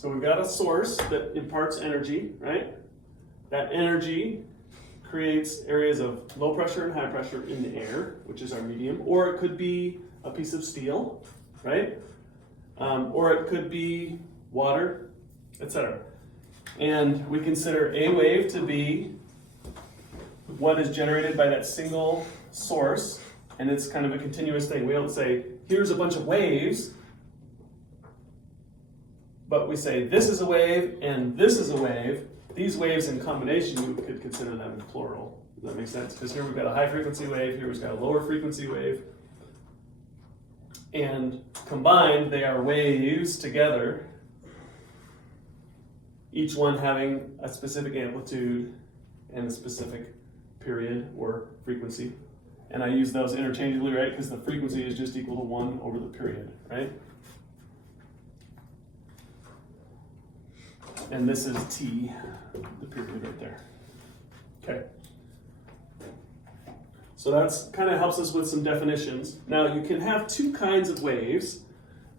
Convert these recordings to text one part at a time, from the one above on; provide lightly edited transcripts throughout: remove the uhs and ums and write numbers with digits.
So we've got a source that imparts energy, right? That energy creates areas of low pressure and high pressure in the air, which is our medium, or it could be a piece of steel, right? Or it could be water, etc. And we consider a wave to be what is generated by that single source, and it's kind of a continuous thing. We don't say, here's a bunch of waves, but we say this is a wave and this is a wave. These waves in combination, you could consider them in plural. Does that make sense? Because here we've got a high frequency wave, here we've got a lower frequency wave. And combined, they are waves together, each one having a specific amplitude and a specific period or frequency. And I use those interchangeably, right? Because the frequency is just equal to 1 over the period, right? And this is T, the period right there. Okay. So that's kind of helps us with some definitions. Now you can have two kinds of waves.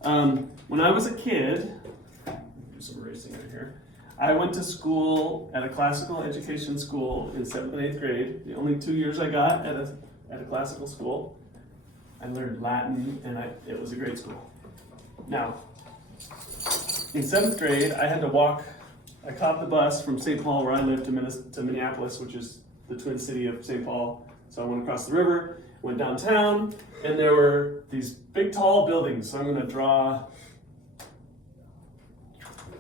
When I was a kid, do some erasing right here. I went to school at a classical education school in 7th and 8th grade. The only 2 years I got at a classical school. I learned Latin and it was a great school. Now, in 7th grade, I had to walk. I caught the bus from St. Paul, where I lived, to Minneapolis, which is the twin city of St. Paul. So I went across the river, went downtown, and there were these big, tall buildings. So I'm going to draw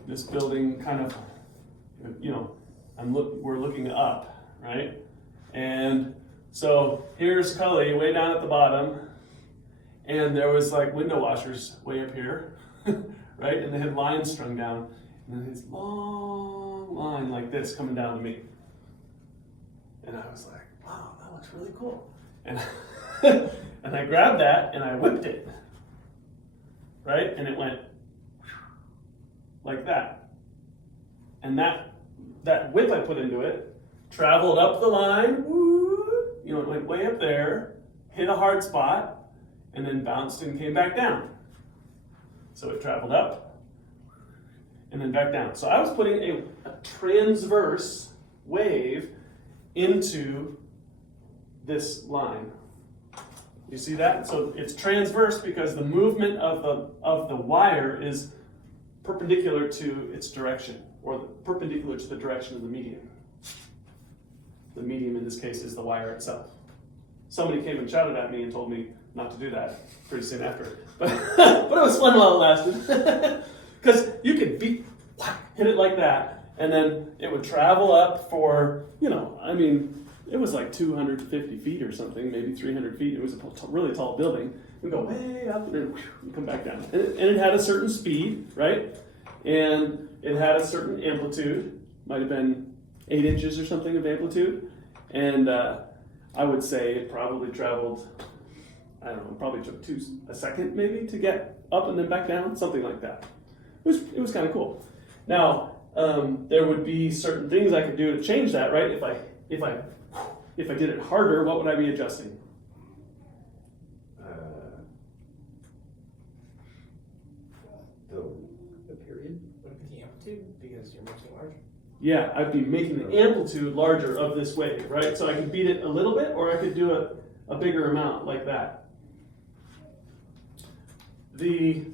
this building kind of, we're looking up, right? And so here's Cully way down at the bottom, and there was like window washers way up here, right? And they had lines strung down. And then this long line like this coming down to me. And I was like, wow, that looks really cool. And, and I grabbed that and I whipped it, right? And it went like that. And that whip I put into it traveled up the line, it went way up there, hit a hard spot, and then bounced and came back down. So it traveled up, and then back down. So I was putting a transverse wave into this line. You see that? So it's transverse because the movement of the wire is perpendicular to its direction, or perpendicular to the direction of the medium. The medium in this case is the wire itself. Somebody came and shouted at me and told me not to do that pretty soon after. But it was fun while it lasted. Because you could hit it like that, and then it would travel up for, it was like 250 feet or something, maybe 300 feet. It was a really tall building. We'd go way up and then come back down. And it had a certain speed, right? And it had a certain amplitude, might have been 8 inches or something of amplitude. And I would say it probably traveled, I don't know, probably took a second maybe to get up and then back down, something like that. It was kind of cool. Now, there would be certain things I could do to change that, right? If I did it harder, what would I be adjusting? The period? Would it be the amplitude? Because you're making it larger? Yeah, I'd be making the amplitude larger of this wave, right? So I could beat it a little bit, or I could do a bigger amount like that. The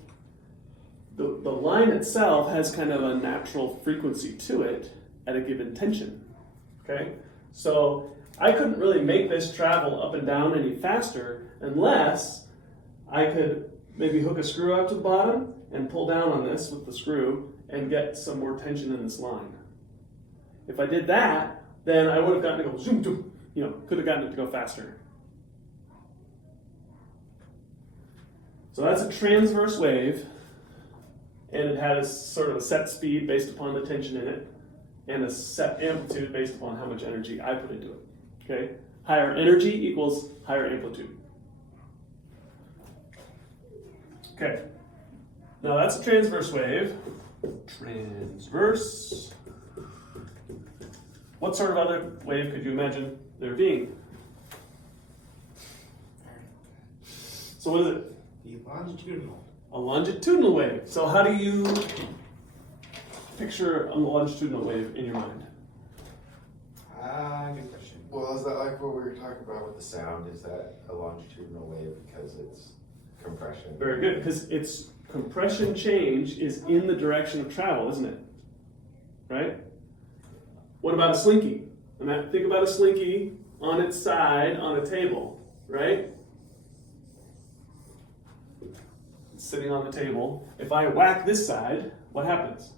line itself has kind of a natural frequency to it at a given tension, okay? So I couldn't really make this travel up and down any faster unless I could maybe hook a screw out to the bottom and pull down on this with the screw and get some more tension in this line. If I did that, then I would have gotten it to go zoom, zoom, could have gotten it to go faster. So that's a transverse wave, and it had a sort of a set speed based upon the tension in it, and a set amplitude based upon how much energy I put into it. Okay? Higher energy equals higher amplitude. Okay. Now that's a transverse wave. Transverse. What sort of other wave could you imagine there being? So what is it? The longitudinal. A longitudinal wave. So how do you picture a longitudinal wave in your mind. Good question. Well, is that like what we were talking about with the sound? Is that a longitudinal wave because it's compression? Very good, because its compression change is in the direction of travel, isn't it? Right? What about a slinky? Think about a slinky on its side on a table, right? It's sitting on the table. If I whack this side, what happens?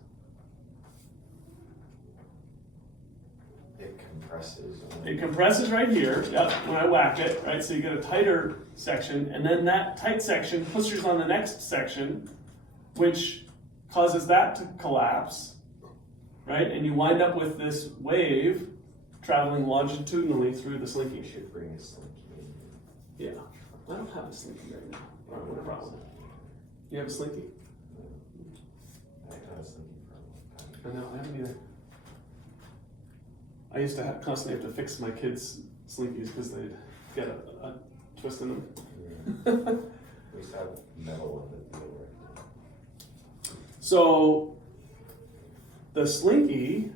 It compresses. It compresses right here, yep, when I whack it, right? So you get a tighter section, and then that tight section pushes on the next section, which causes that to collapse, right? And you wind up with this wave traveling longitudinally through the You slinky. should bring a slinky in. Yeah, I don't have a slinky right now. I don't have a problem. You have a slinky? I haven't had a slinky for a long time. I know, I haven't either. I used to constantly have to fix my kids' slinkies because they'd get a twist in them. Yeah. We used to have metal in the deal right now. So, the slinky,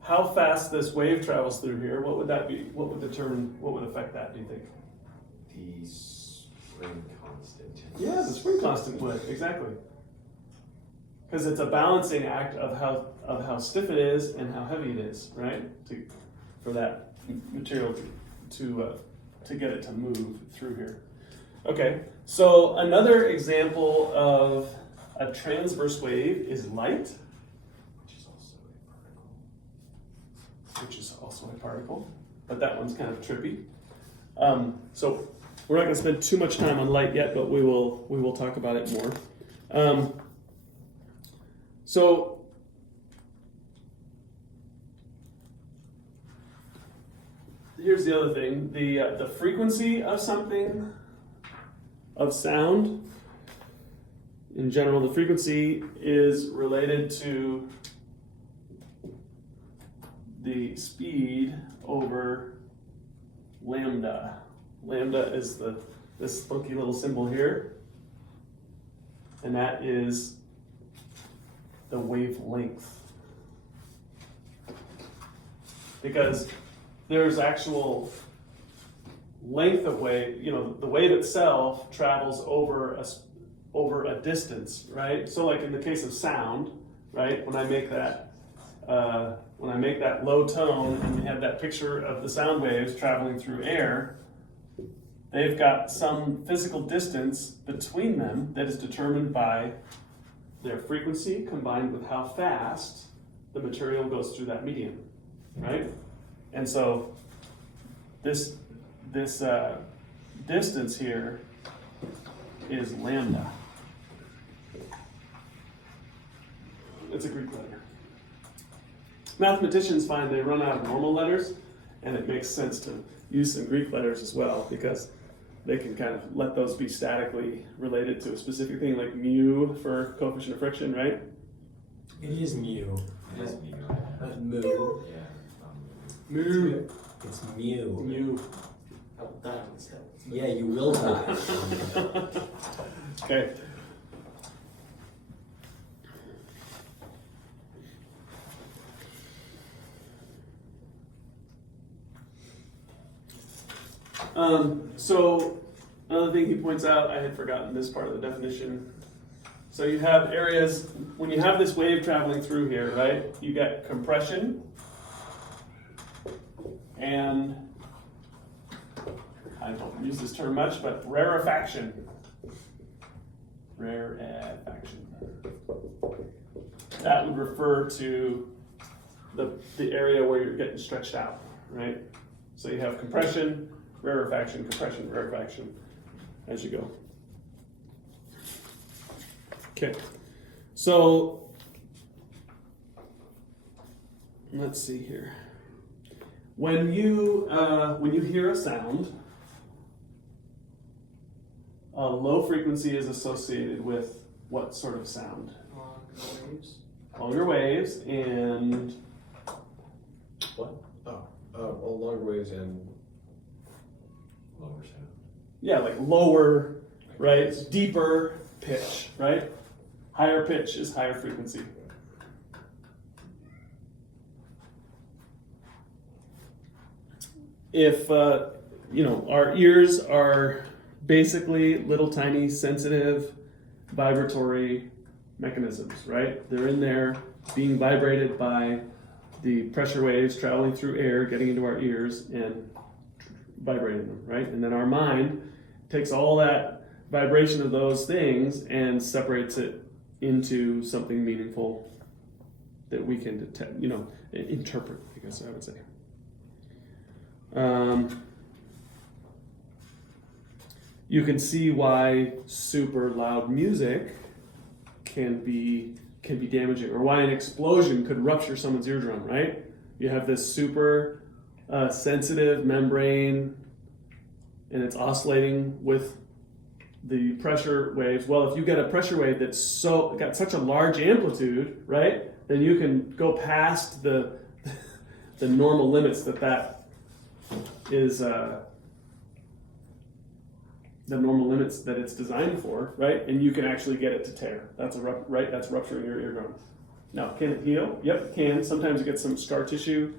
how fast this wave travels through here, what would that be? What would affect that, do you think? The spring constant. Yeah, the spring constant would, exactly. Because it's a balancing act of how stiff it is and how heavy it is, right? For that material to get it to move through here. Okay, so another example of a transverse wave is light, which is also a particle, but that one's kind of trippy. So we're not going to spend too much time on light yet, but we will talk about it more. So here's the other thing: the frequency of something, of sound. In general, the frequency is related to the speed over lambda. Lambda is this funky little symbol here, and that is the wavelength. Because there's actual length of wave, the wave itself travels over a distance, right? So like in the case of sound, right, when I make that low tone and we have that picture of the sound waves traveling through air, they've got some physical distance between them that is determined by their frequency combined with how fast the material goes through that medium, right? And so this distance here is lambda. It's a Greek letter. Mathematicians find they run out of normal letters, and it makes sense to use some Greek letters as well, because they can kind of let those be statically related to a specific thing, like mu for coefficient of friction, right? It is mu. It is mu. Not moo. Yeah. Mu. It's mu. Mu. I'll die on this hill. Yeah, you will die. Okay. So another thing he points out, I had forgotten this part of the definition. So you have areas, when you have this wave traveling through here, right, you get compression and, I don't use this term much, but rarefaction. Rarefaction. That would refer to the area where you're getting stretched out, right? So you have compression, rarefaction, compression, rarefaction as you go. Okay, so let's see here. When you hear a sound, low frequency is associated with what sort of sound? Waves. Longer waves and What? Well, longer waves and Lower sound. yeah, like lower, right? Deeper pitch, right? Higher pitch is higher frequency. if our ears are basically little tiny sensitive vibratory mechanisms, right? They're in there being vibrated by the pressure waves traveling through air, getting into our ears and vibrating them, right? And then our mind takes all that vibration of those things and separates it into something meaningful that we can detect, interpret, I guess I would say. You can see why super loud music can be damaging, or why an explosion could rupture someone's eardrum, right? You have this super sensitive membrane, and it's oscillating with the pressure waves. Well, if you get a pressure wave that's got such a large amplitude, right, then you can go past the normal limits that is the normal limits that it's designed for, right? And you can actually get it to tear. That's That's rupturing your eardrum. Now, can it heal? Yep, it can. Sometimes it gets some scar tissue,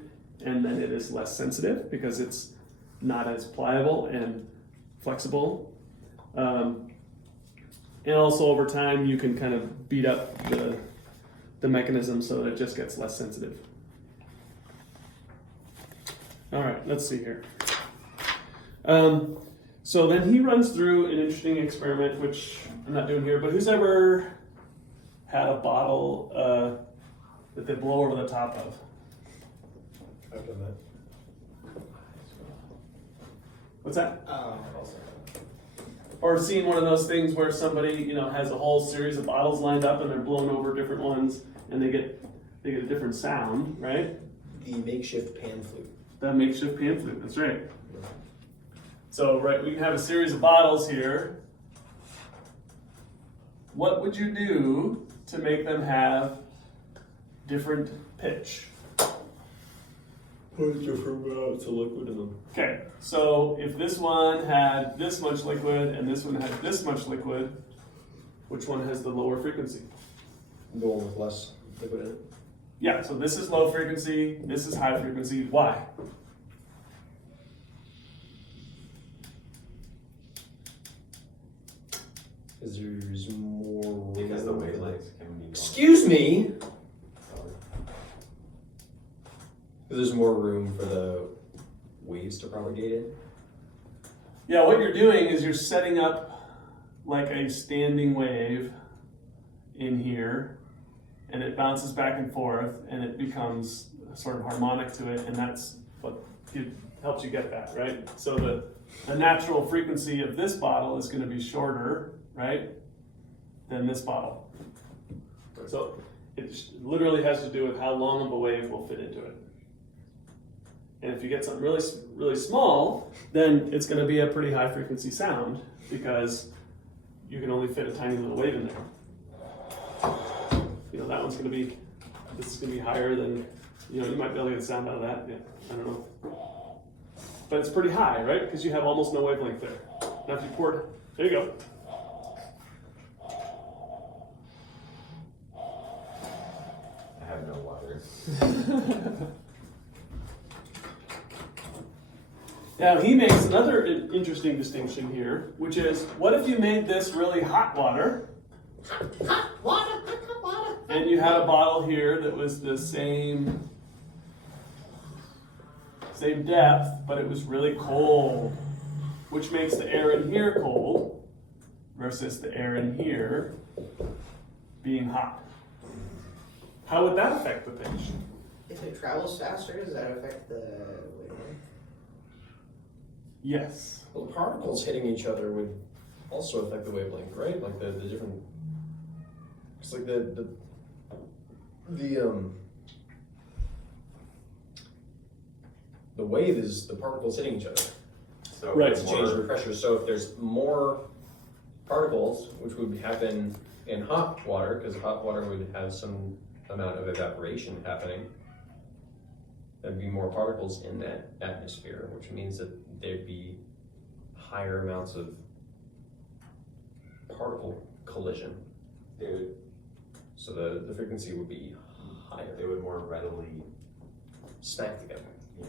and then it is less sensitive because it's not as pliable and flexible. And also over time, you can kind of beat up the mechanism so that it just gets less sensitive. All right, let's see here. So then he runs through an interesting experiment, which I'm not doing here, but who's ever had a bottle that they blow over the top of? I've done that. What's that? Also. Or seen one of those things where somebody, has a whole series of bottles lined up and they're blowing over different ones and they get a different sound, right? The makeshift pan flute. That makeshift pan flute, that's right. So, right, we have a series of bottles here. What would you do to make them have different pitch? Put different amounts of liquid in them. Okay, so if this one had this much liquid and this one had this much liquid, which one has the lower frequency? The one with less liquid in it. Yeah, so this is low frequency, this is high frequency. Why? Because there's more. Because the wavelengths can be. Excuse me. There's more room for the waves to propagate in. Yeah, what you're doing is you're setting up like a standing wave in here, and it bounces back and forth, and it becomes sort of harmonic to it, and that's what helps you get that, right? So the natural frequency of this bottle is going to be shorter, right, than this bottle. So it literally has to do with how long of a wave will fit into it. And if you get something really, really small, then it's going to be a pretty high frequency sound because you can only fit a tiny little wave in there. That one's going to be, this is going to be higher than, you might be able to get a sound out of that. Yeah, I don't know. But it's pretty high, right? Because you have almost no wavelength there. Now if you pour it, there you go. I have no water. Now he makes another interesting distinction here, which is, what if you made this really hot water? Hot water. And you had a bottle here that was the same depth, but it was really cold, which makes the air in here cold versus the air in here being hot. How would that affect the pitch? If it travels faster, does that affect the wavelength? Yes. Well, the particles hitting each other would also affect the wavelength, right? Like the different. It's like the wave is the particles hitting each other. So Right. To change the pressure. So if there's more particles, which would happen in hot water, because hot water would have some amount of evaporation happening, there'd be more particles in that atmosphere, which means that there'd be higher amounts of particle collision. They So the frequency would be higher. would more readily, Smack together. yeah.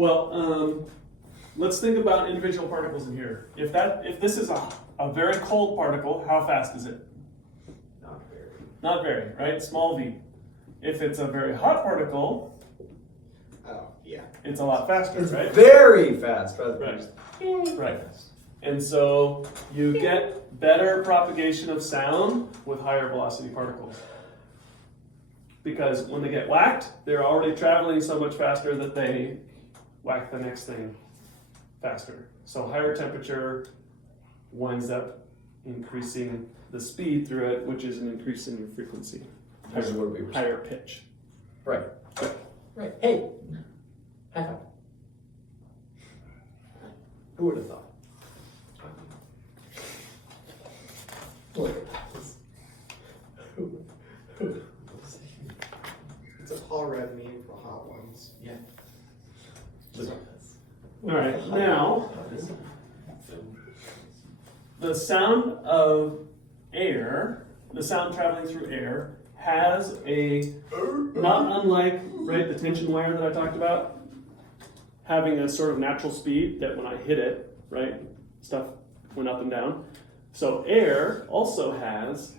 Well, let's think about individual particles in here. If this is a very cold particle, how fast is it? Not very. Not very, right? Small v. If it's a very hot particle, Oh, yeah. it's a lot faster, right? Very fast. Right. Right. And so you get better propagation of sound with higher velocity particles. Because when they get whacked, they're already traveling so much faster that they whack the next thing faster. So higher temperature winds up increasing the speed through it, which is an increase in your frequency. Which is what we were saying. Higher pitch. Right. Right. Hey. High five. Who would have thought? Look at this. It's a Paul Rudd meme for hot ones. Yeah. All right, now the sound of air, the sound traveling through air, has a, not unlike, right, the tension wire that I talked about, having a sort of natural speed that when I hit it, right, stuff went up and down. So air also has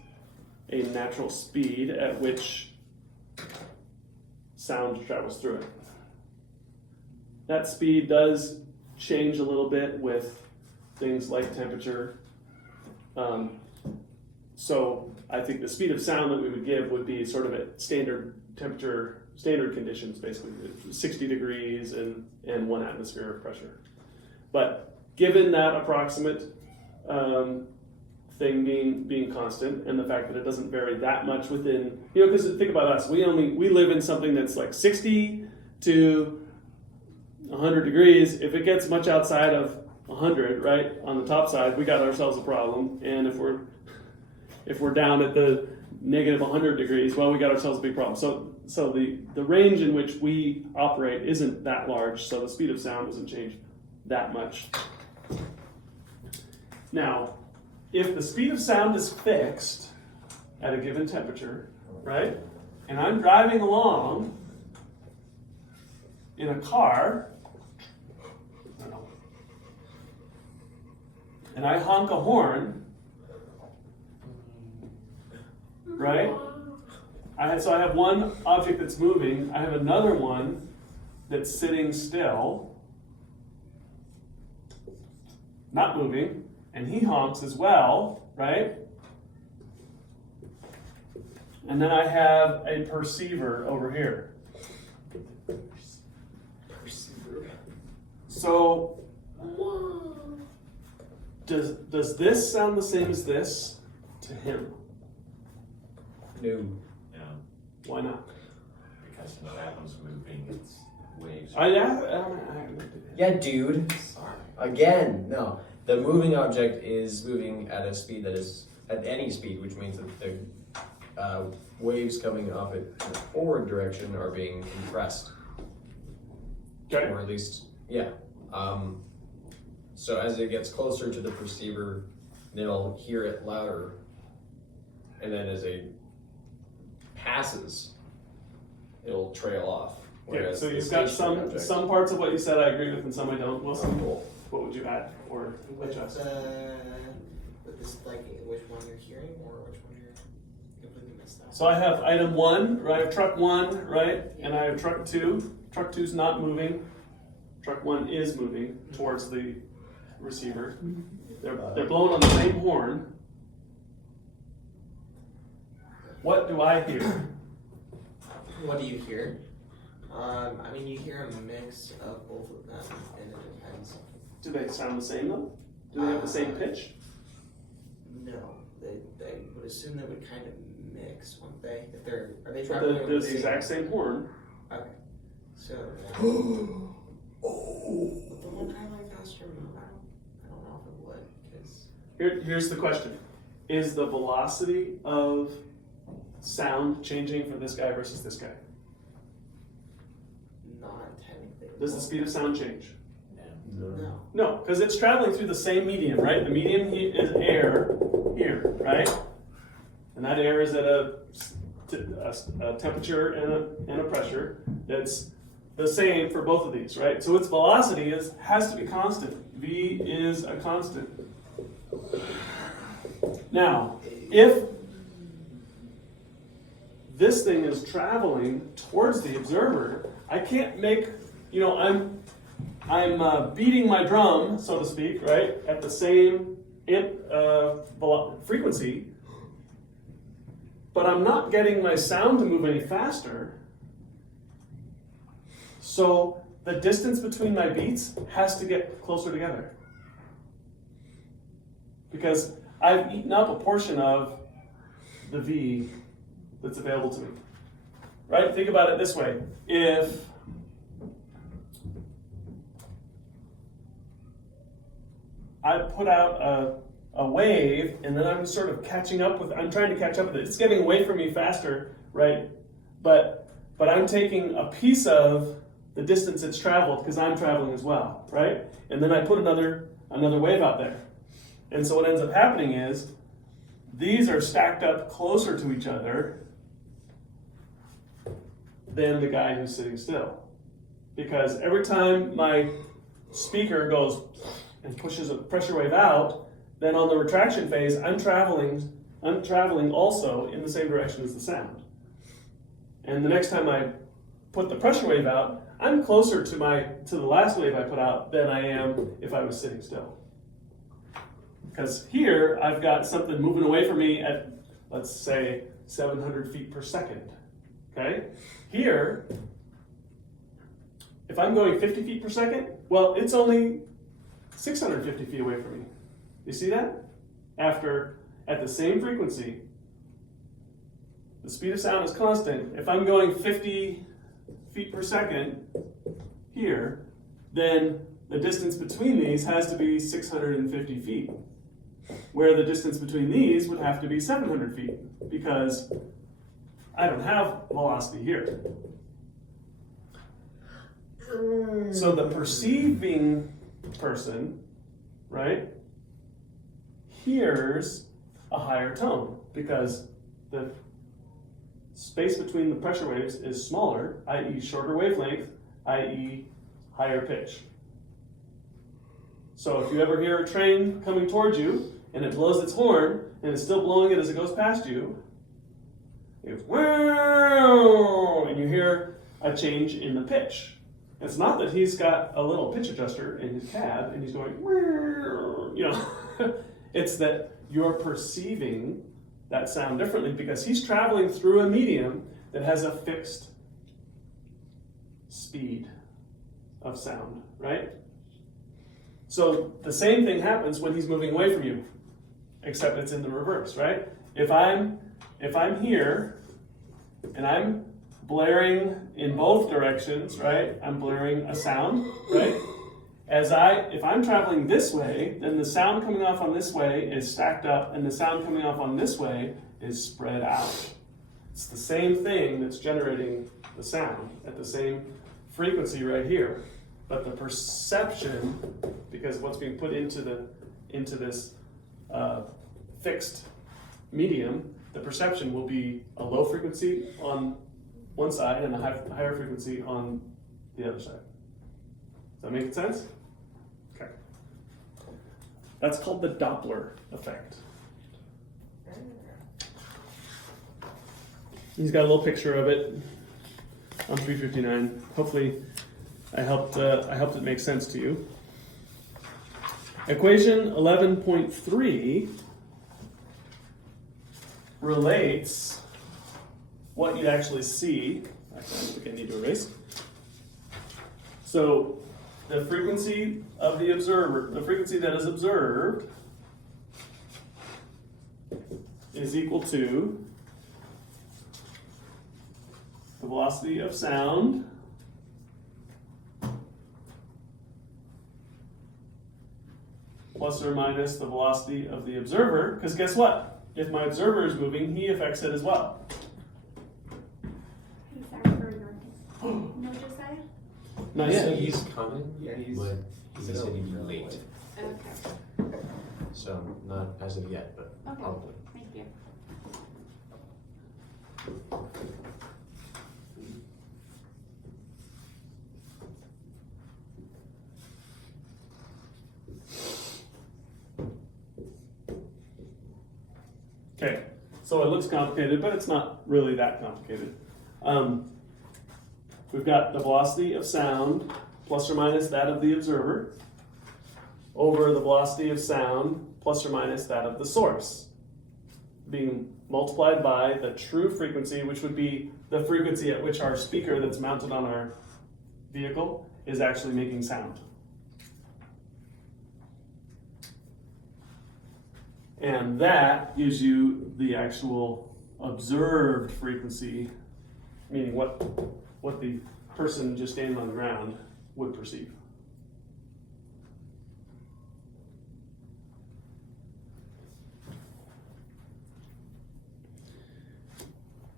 a natural speed at which sound travels through it. That speed does change a little bit with things like temperature. So I think the speed of sound that we would give would be sort of at standard temperature, standard conditions, basically 60 degrees and 1 atmosphere of pressure. But given that approximate thing being constant, and the fact that it doesn't vary that much within, because think about us, we live in something that's like 60 to 100 degrees. If it gets much outside of 100, right, on the top side, we got ourselves a problem. And if we're down at the negative 100 degrees, well, we got ourselves a big problem. So the range in which we operate isn't that large, so the speed of sound doesn't change that much. Now, if the speed of sound is fixed at a given temperature, right, and I'm driving along in a car, and I honk a horn, right? So I have one object that's moving, I have another one that's sitting still, not moving, and he honks as well, right? And then I have a perceiver over here. So, does this sound the same as this to him? No. Yeah, Why not? because when atoms moving, it's waves. Yeah, dude. Sorry. Again, no. The moving object is moving at a speed that is at any speed, which means that the waves coming off it in the forward direction are being compressed, Okay. or at least, yeah. So as it gets closer to the perceiver, they'll hear it louder, and then as it passes, it'll trail off. Yeah, Whereas so the you've got stationary object- some parts of what you said I agree with and some I don't. Wilson, Cool. what would you add or With adjust? with this, like, which one you're hearing or which one you're completely missed out. So I have item 1, right? I have truck 1, right? And I have truck 2. Truck 2 is not moving. Truck 1 is moving towards the receiver. They're blowing on the same horn. What do I hear? What do you hear? I mean, you hear a mix of both of them, and it depends. Do they sound the same though? Do they have the same pitch? No, they would assume they would kind of mix, wouldn't they? If are they traveling The over exact same horn. Okay, so. The one traveling faster, I don't know if it would, because. Here's the question. Is the velocity of sound changing for this guy versus this guy? Not technically. Does the speed of sound change? No. No, because it's traveling through the same medium, right? The medium is air here, right? And that air is at a temperature and a pressure that's the same for both of these, right? So its velocity has to be constant. V is a constant. Now, if this thing is traveling towards the observer, I can't make, I'm beating my drum, so to speak, right, at the same frequency, but I'm not getting my sound to move any faster. So the distance between my beats has to get closer together. Because I've eaten up a portion of the V that's available to me. Right? Think about it this way. If I put out a wave and then I'm sort of I'm trying to catch up with it. It's getting away from me faster, right? But I'm taking a piece of the distance it's traveled because I'm traveling as well, right? And then I put another wave out there. And so what ends up happening is these are stacked up closer to each other than the guy who's sitting still. Because every time my speaker goes and pushes a pressure wave out, then on the retraction phase, I'm traveling also in the same direction as the sound. And the next time I put the pressure wave out, I'm closer to the last wave I put out than I am if I was sitting still. Because here, I've got something moving away from me at, let's say, 700 feet per second. Okay? Here, if I'm going 50 feet per second, well, it's only 650 feet away from me. You see that? At the same frequency, the speed of sound is constant. If I'm going 50 feet per second here, then the distance between these has to be 650 feet. Where the distance between these would have to be 700 feet because I don't have velocity here. So the perceiving person, right, hears a higher tone because the space between the pressure waves is smaller, i.e. shorter wavelength, i.e. higher pitch. So if you ever hear a train coming towards you and it blows its horn and it's still blowing it as it goes past you, it goes, wow, and you hear a change in the pitch. It's not that he's got a little pitch adjuster in his cab and he's going, it's that you're perceiving that sound differently because he's traveling through a medium that has a fixed speed of sound, right? So the same thing happens when he's moving away from you, except it's in the reverse, right? If I'm here and I'm blaring in both directions, right? I'm blaring a sound, right? If I'm traveling this way, then the sound coming off on this way is stacked up and the sound coming off on this way is spread out. It's the same thing that's generating the sound at the same frequency right here. But the perception, because what's being put into this fixed medium, the perception will be a low frequency on one side and a higher frequency on the other side. Does that make sense? Okay. That's called the Doppler effect. He's got a little picture of it on 359. Hopefully I helped it make sense to you. Equation 11.3 relates what you actually see. Actually, I think I need to erase. So the frequency of the observer, the frequency that is observed, is equal to the velocity of sound plus or minus the velocity of the observer, because guess what? If my observer is moving, he affects it as well. Hey, sorry for interrupting. No, Josiah? Not So yet. he's coming, Yeah, he's but he said he'd be late. Okay. So not as of yet, but Okay. probably. Thank you. Okay, so it looks complicated, but it's not really that complicated. We've got the velocity of sound plus or minus that of the observer over the velocity of sound plus or minus that of the source, being multiplied by the true frequency, which would be the frequency at which our speaker that's mounted on our vehicle is actually making sound. And that gives you the actual observed frequency, meaning what the person just standing on the ground would perceive.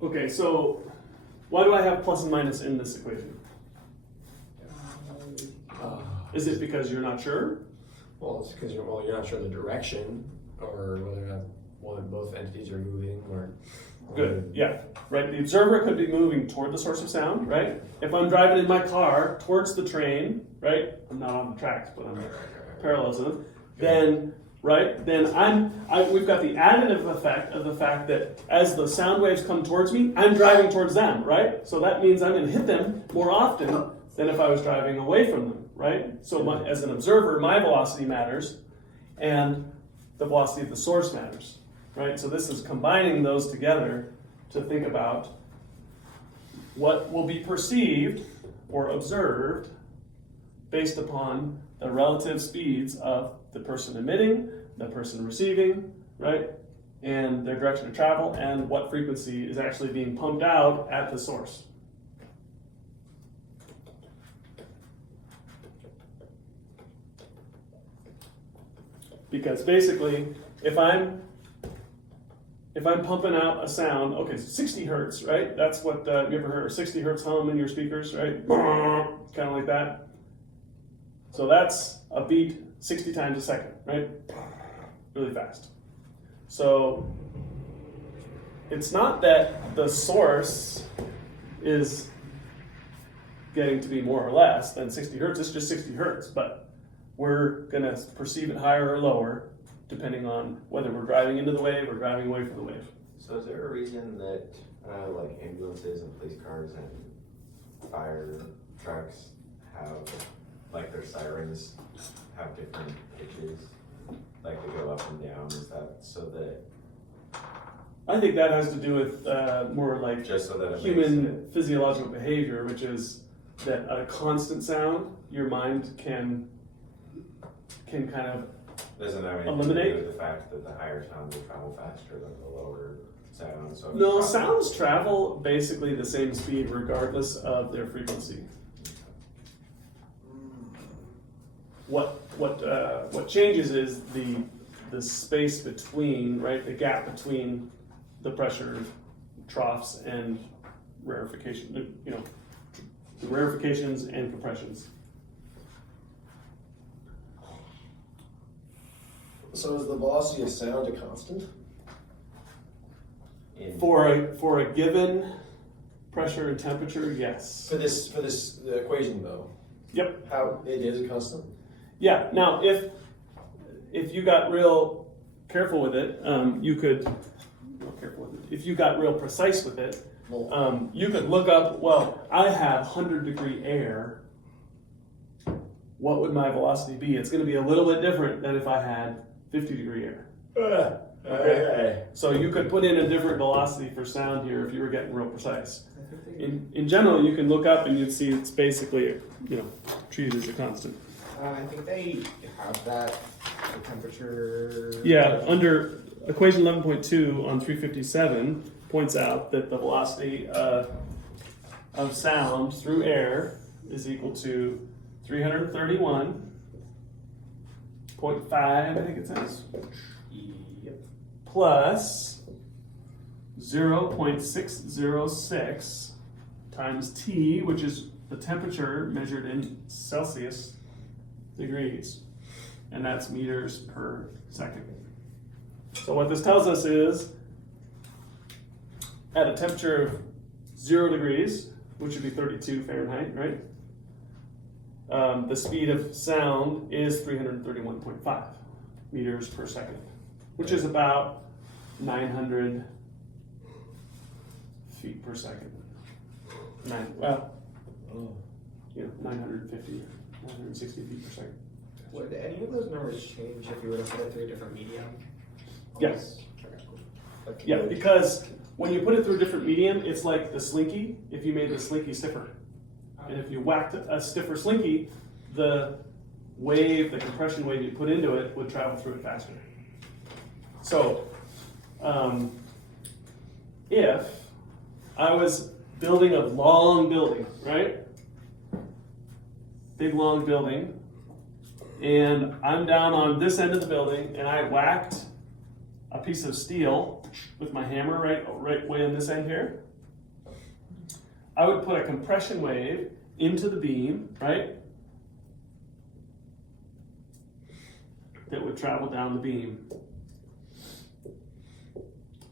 Okay, so why do I have plus and minus in this equation? Is it because you're not sure? Well, it's because you're not sure the direction or whether both entities are moving or. Good, yeah, right. The observer could be moving toward the source of sound, right? If I'm driving in my car towards the train, right? I'm not on the tracks, but I'm parallel to them. Then, right? Then we've got the additive effect of the fact that as the sound waves come towards me, I'm driving towards them, right? So that means I'm going to hit them more often than if I was driving away from them, right? So as an observer, my velocity matters, and the velocity of the source matters. Right, so this is combining those together to think about what will be perceived or observed based upon the relative speeds of the person emitting, the person receiving, right, and their direction of travel, and what frequency is actually being pumped out at the source. Because basically, if I'm pumping out a sound, okay, 60 hertz, right? That's what, you ever heard a 60 hertz hum in your speakers, right? Kind of like that. So that's a beat 60 times a second, right? Really fast. So it's not that the source is getting to be more or less than 60 hertz, it's just 60 hertz, but we're gonna perceive it higher or lower depending on whether we're driving into the wave or driving away from the wave. So is there a reason that like ambulances and police cars and fire trucks have, like their sirens have different pitches? Like they go up and down, is that so that? I think that has to do with more like Just so that it human physiological behavior, which is that a constant sound, your mind can kind of doesn't have anything to eliminate? do with the fact that the higher sound will travel faster than the lower sound. So No, sounds travel basically the same speed regardless of their frequency. What changes is the space between, right, the gap between the pressure troughs and rarefication, you know, the rarefications and compressions. So is the velocity of sound a constant? For a given pressure and temperature, yes. For this equation though? Yep. How it is a constant? Yeah. Now, if you got real careful with it, you could. Careful with it. If you got real precise with it, you could look up. Well, I have 100-degree air. What would my velocity be? It's going to be a little bit different than if I had 50-degree air. Okay. So you could put in a different velocity for sound here if you were getting real precise. In general, you can look up and you'd see it's basically, treated as a constant. I think they have that the temperature. Yeah, under equation 11.2 on 357 points out that the velocity of sound through air is equal to 331.5, I think it says, plus 0.606 times T, which is the temperature measured in Celsius degrees, and that's meters per second. So what this tells us is, at a temperature of 0 degrees, which would be 32 Fahrenheit, right? The speed of sound is 331.5 meters per second, which is about 900 feet per second. Oh. 950, 960 feet per second. Would any of those numbers change if you were to put it through a different medium? Yes. Okay, cool. Like, Yeah, because when you put it through a different medium, it's like the slinky, if you made the slinky stiffer. And if you whacked a stiffer slinky, the wave, the compression wave you put into it would travel through it faster. So, if I was building a long building, right? Big long building, and I'm down on this end of the building, and I whacked a piece of steel with my hammer right way on this end here, I would put a compression wave into the beam, right? That would travel down the beam.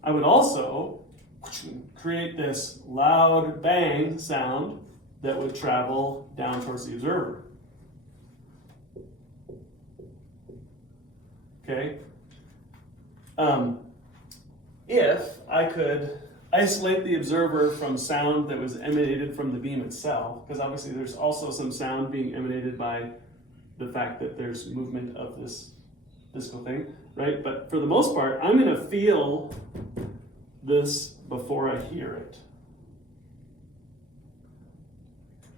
I would also create this loud bang sound that would travel down towards the observer. Okay? If I could isolate the observer from sound that was emanated from the beam itself, because obviously there's also some sound being emanated by the fact that there's movement of this disco thing, right? But for the most part, I'm going to feel this before I hear it.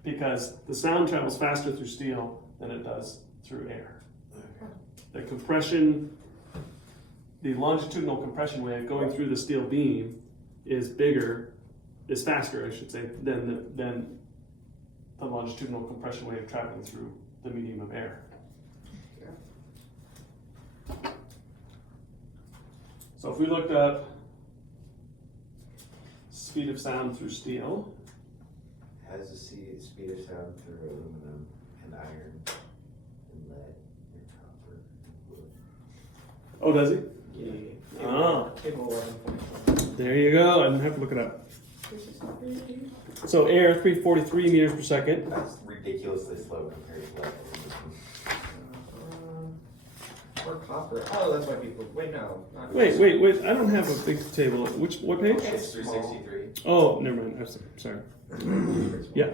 Because the sound travels faster through steel than it does through air. The compression, the longitudinal compression wave going through the steel beam is faster, I should say, than the longitudinal compression wave traveling through the medium of air. So if we looked up speed of sound through steel, Has the speed of sound through aluminum and iron and lead and copper and wood. oh, does he? Yeah. Oh. Table 11.1. There you go. I didn't have to look it up. So air 343 meters per second. That's ridiculously slow compared to like aluminum. Or copper. Oh, that's why people. Wait, no. Not Wait. I don't have a big table. What page? It's 363. Oh, never mind. I'm sorry. Yeah.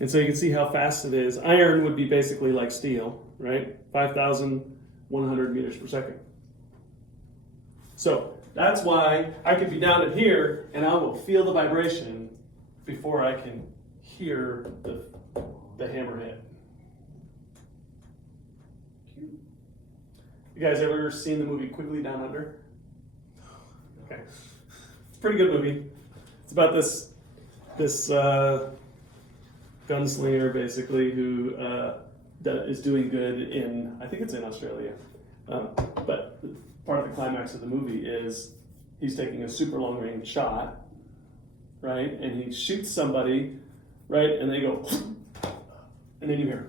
And so you can see how fast it is. Iron would be basically like steel, right? 5,100 meters per second. So that's why I could be down at here and I will feel the vibration before I can hear the hammer hit. You guys ever seen the movie Quigley Down Under? Okay. Pretty good movie. It's about this gunslinger basically who is doing good in, I think it's in Australia. But part of the climax of the movie is he's taking a super long range shot, right? And he shoots somebody, right? And they go, and then you hear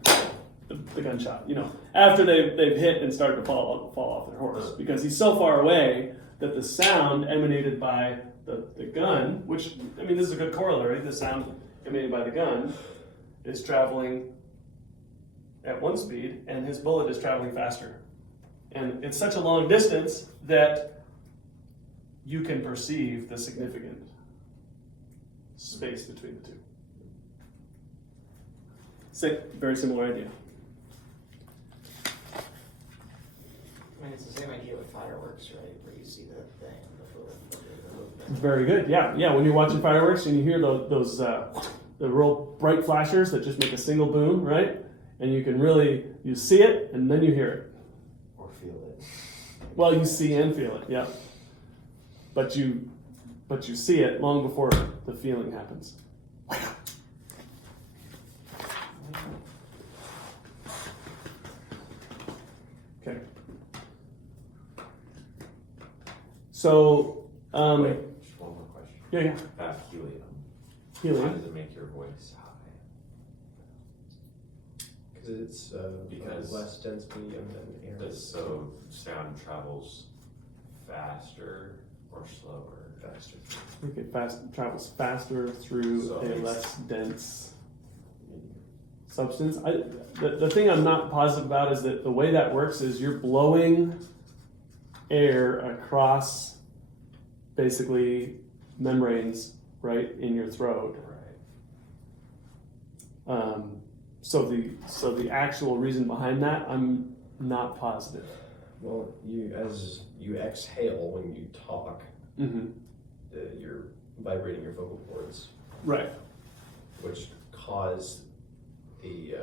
the gunshot, after they've hit and started to fall off their horse, because he's so far away that the sound emanated by the gun, which, I mean, this is a good corollary, the sound emanated by the gun is traveling at one speed and his bullet is traveling faster. And it's such a long distance that you can perceive the significant space between the two. Very similar idea. I mean, it's the same idea with fireworks, right? Where you see the thing before the movement. Very good. Yeah. When you're watching fireworks and you hear those the real bright flashers that just make a single boom, right? And you see it and then you hear it. Or feel it. Well, you see and feel it, yeah. But you see it long before the feeling happens. Okay. So, Wait, just one more question. yeah. Helium. How Helium. does it make your voice high? Because it's Because- less dense medium than air. So sound travels faster or slower? Faster. It travels faster through So a it's- less dense substance. The thing I'm not positive about is that the way that works is you're blowing air across basically membranes, right, in your throat. Right. So the actual reason behind that, I'm not positive. Well, as you exhale when you talk, Mm-hmm. you're vibrating your vocal cords, Right. which cause the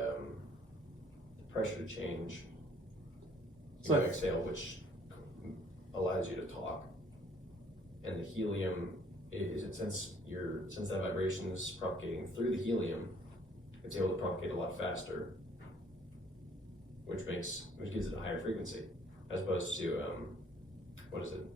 pressure to change. So You exhale, which allows you to talk, and the helium since that vibration is propagating through the helium, it's able to propagate a lot faster, which gives it a higher frequency, as opposed to what is it?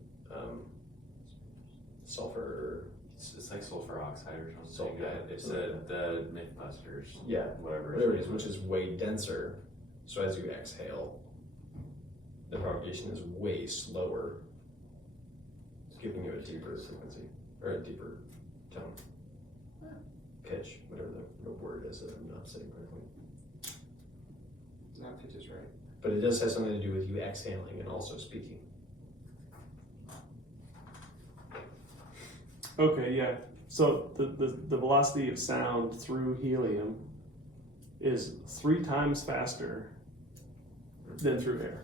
Sulfur. It's like sulfur oxide or something. Sulfur, yeah. It's the Mythbusters. Yeah, Whatever it is, which is way denser. So as you exhale, the propagation is way slower, giving you a deeper frequency or a deeper tone, pitch, whatever the word is that I'm not saying correctly. That pitch is right. But it does have something to do with you exhaling and also speaking. Okay, yeah. So the velocity of sound through helium is 3 times faster than through air.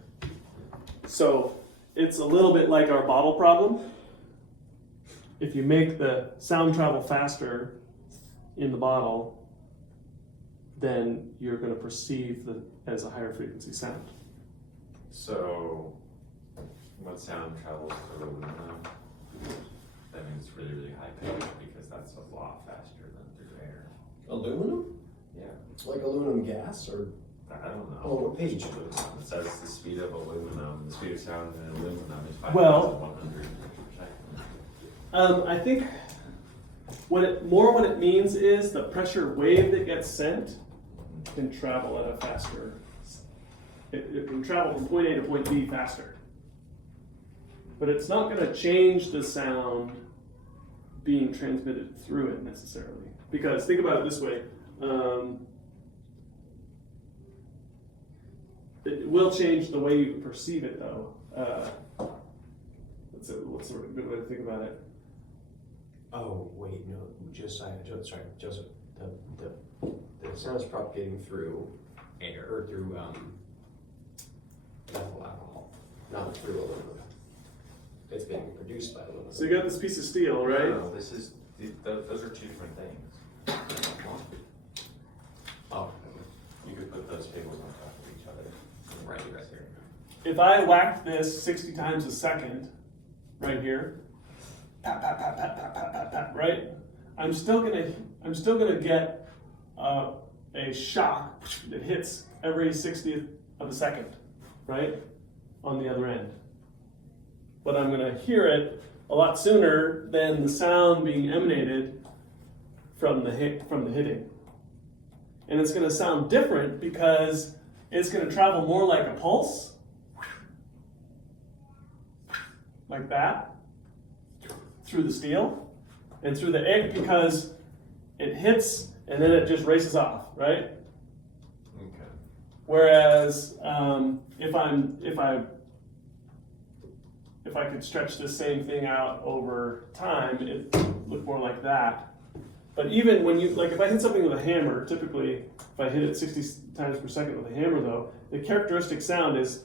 So it's a little bit like our bottle problem. If you make the sound travel faster in the bottle, then you're going to perceive it as a higher frequency sound. So, what sound travels through aluminum? That means it's really, really high pitched because that's a lot faster than through air. Aluminum? Yeah. Like aluminum gas or? I don't know. Oh, what page? Aluminum. It says the speed of aluminum, the speed of sound in aluminum is Well- 5,100 meters per second. I think what it means is the pressure wave that gets sent can travel at a faster. It can travel from point A to point B faster. But it's not going to change the sound being transmitted through it necessarily. Because think about it this way. It will change the way you perceive it though. What's sort of a good way to think about it? Oh wait, no, Josiah. Joseph. The sound's propagating through air or through methyl alcohol, not through aluminum. It's being produced by aluminum. So you got this piece of steel, right? No, those are two different things. Oh, You could put those tables on top of each other. right here. If I whacked this 60 times a second, right here, pat, pat, pat, pat, pat, pat, pat, pat, right? I'm still gonna get a shock that hits every 60th of a second, right? On the other end. But I'm gonna hear it a lot sooner than the sound being emanated from the hitting. And it's gonna sound different because it's gonna travel more like a pulse, like that, through the steel and through the egg because it hits and then it just races off, right? Okay. Whereas if I could stretch the same thing out over time, it would look more like that. But even when if I hit something with a hammer, typically if I hit it 60 times per second with a hammer though, the characteristic sound is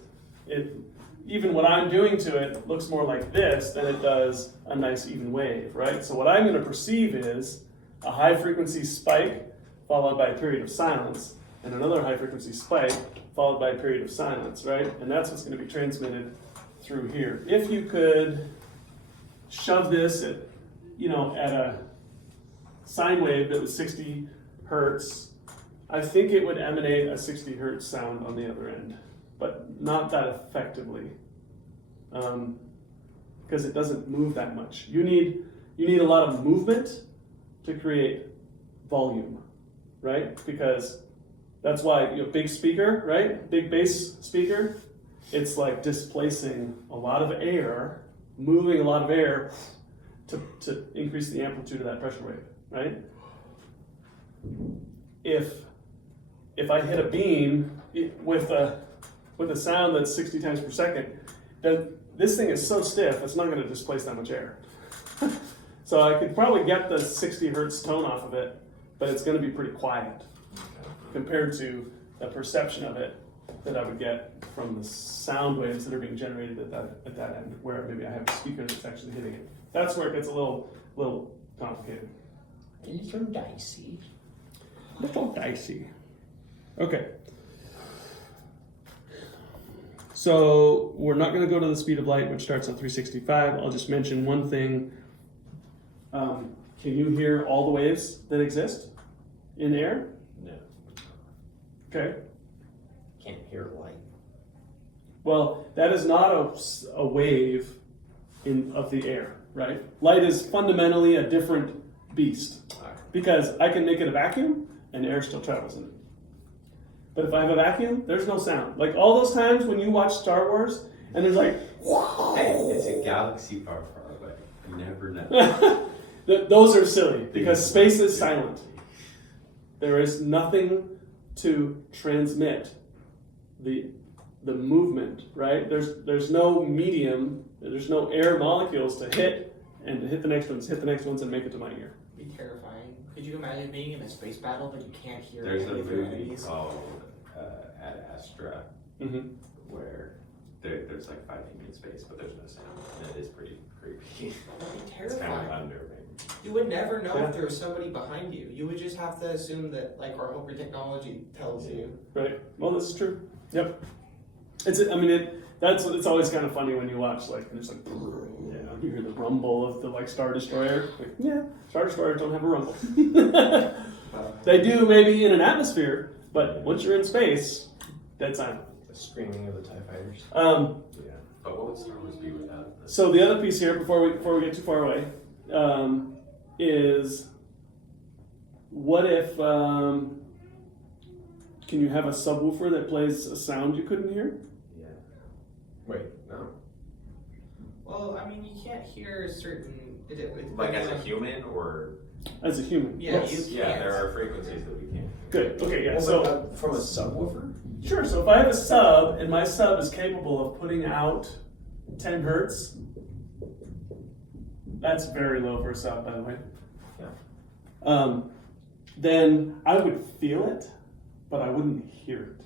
even what I'm doing to it looks more like this than it does a nice even wave, right? So what I'm going to perceive is a high frequency spike followed by a period of silence, and another high frequency spike followed by a period of silence, right? And that's what's going to be transmitted through here. If you could shove this at a sine wave that was 60 hertz, I think it would emanate a 60 hertz sound on the other end, but not that effectively, because it doesn't move that much. You need a lot of movement to create volume, right? Because that's why big speaker, right? Big bass speaker, it's like displacing a lot of air, moving a lot of air to increase the amplitude of that pressure wave, right? If I hit a beam with a sound that's 60 times per second, then this thing is so stiff, it's not going to displace that much air. So I could probably get the 60 hertz tone off of it, but it's going to be pretty quiet compared to the perception of it that I would get from the sound waves that are being generated at that end, where maybe I have a speaker that's actually hitting it. That's where it gets a little complicated. It's from dicey. Little dicey. Okay. So we're not going to go to the speed of light, which starts at 365. I'll just mention one thing. Can you hear all the waves that exist in air? No. Okay. Can't hear light. Well, that is not a wave of the air, right? Light is fundamentally a different beast because I can make it a vacuum and air still travels in it. But if I have a vacuum, there's no sound. Like all those times when you watch Star Wars and there's like, Hey, it's a galaxy far, far away. You never know. those are silly because space is silent. There is nothing to transmit the movement, right? There's no medium, there's no air molecules to hit and to hit the next ones, and make it to my ear. It'd be terrifying. Could you imagine being in a space battle but you can't hear There's a any of your movie enemies? called Ad Astra Mm-hmm. where there's like fighting in space, but there's no sound. And it is pretty creepy. That'd be It's kind of terrifying. under, maybe. You would never know Yeah. if there was somebody behind you. You would just have to assume that, like, or hope your technology tells you. Right. Well, this is true. Yep. It's always kind of funny when you watch like there's like you hear the rumble of the like Star Destroyer. Like, yeah, Star Destroyers don't have a rumble. They do maybe in an atmosphere, but once you're in space, dead silent. The screaming of the TIE fighters. Yeah. But what would Star Wars be without this? So the other piece here, before we get too far away, is what if can you have a subwoofer that plays a sound you couldn't hear? Yeah. Wait, no. Well, I mean, you can't hear certain. Like as a human or? As a human. Yeah, Yes. you Yeah, can't. there are frequencies that we can't hear. Good. Okay. Yeah. Well, So. but, from a subwoofer? Sure, so if I have a sub and my sub is capable of putting out 10 hertz, that's very low for a sub, by the way. Yeah. Then I would feel it, but I wouldn't hear it.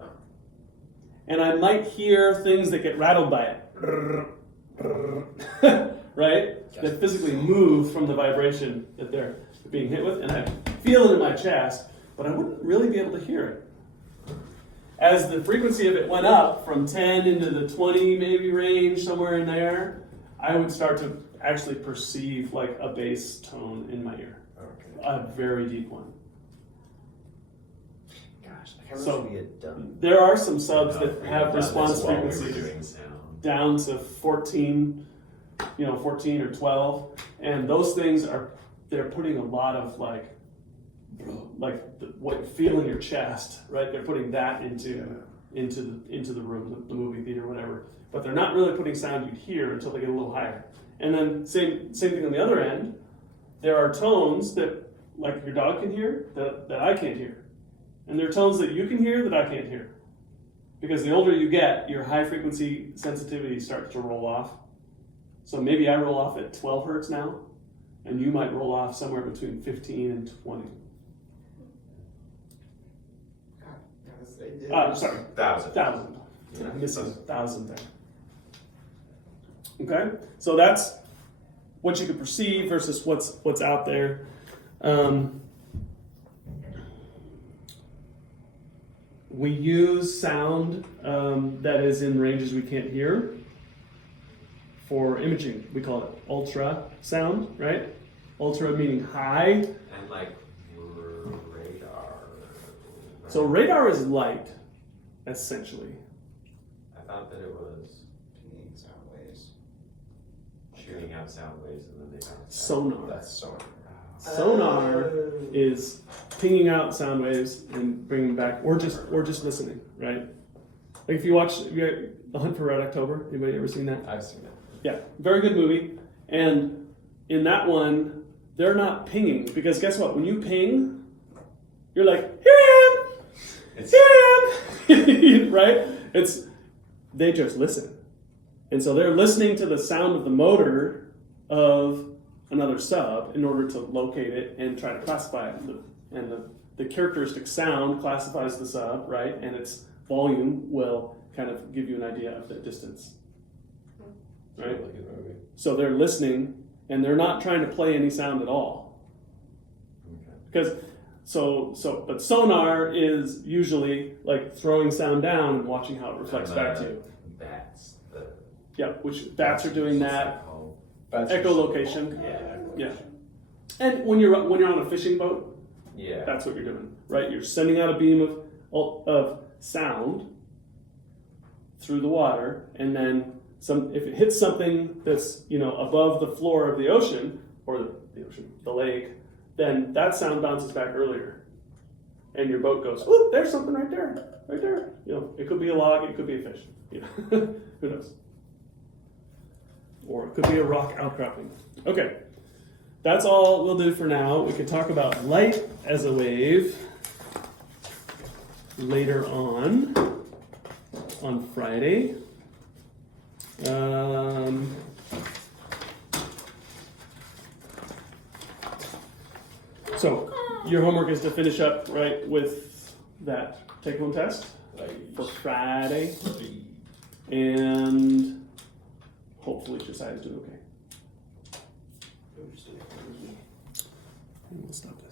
Oh. And I might hear things that get rattled by it. Right? That physically move from the vibration that they're being hit with, and I feel it in my chest, but I wouldn't really be able to hear it. As the frequency of it went up from 10 into the 20 maybe range, somewhere in there, I would start to actually perceive like a bass tone in my ear. Okay. A very deep one. Gosh, I can't So- remember get done. There are some subs No, that we have done this response while we were frequencies doing sound. down to 14, 14 or 12, and those things they're putting a lot of like what you feel in your chest, right? They're putting that into the room, the movie theater, whatever. But they're not really putting sound you'd hear until they get a little higher. And then same thing on the other end. There are tones that like your dog can hear that I can't hear, and there are tones that you can hear that I can't hear. Because the older you get, your high frequency sensitivity starts to roll off. So maybe I roll off at 12 hertz now, and you might roll off somewhere between 15 and 20. Sorry, 1,000. 1,000. Yeah. I'm missing 1,000 there. Okay, so that's what you could perceive versus what's out there. We use sound that is in ranges we can't hear for imaging. We call it ultra sound, right? Ultra meaning high. And like radar. So radar is light, essentially. I thought that it was Pinging sound waves. shooting out sound waves and then they bounce back. Sonar. That's so. Sonar is pinging out sound waves and bringing them back, or just listening, right? Like if you watch The Hunt for Red October, anybody ever seen that? I've seen that. Yeah, very good movie. And in that one, they're not pinging because guess what? When you ping, you're like, here I am, It's here I am, right? They just listen, and so they're listening to the sound of the motor of another sub in order to locate it and try to classify it. And the characteristic sound classifies the sub, right? And its volume will kind of give you an idea of the distance, right? Like a movie. So they're listening and they're not trying to play any sound at all. Okay. Because but sonar is usually like throwing sound down and watching how it reflects back to you. That's the. Yeah, which bats are doing what's that. called? That's Echolocation. Yeah. Yeah. And when you're on a fishing boat, Yeah. that's what you're doing, right? You're sending out a beam of sound through the water, and then if it hits something that's above the floor of the ocean or the lake, then that sound bounces back earlier, and your boat goes, "Oh, there's something right there, right there." It could be a log, it could be a fish. Who knows? Or it could be a rock outcropping. Okay. That's all we'll do for now. We can talk about light as a wave later on Friday. So your homework is to finish up right with that take-home test for Friday, and hopefully Josiah's doing okay. And we'll stop that.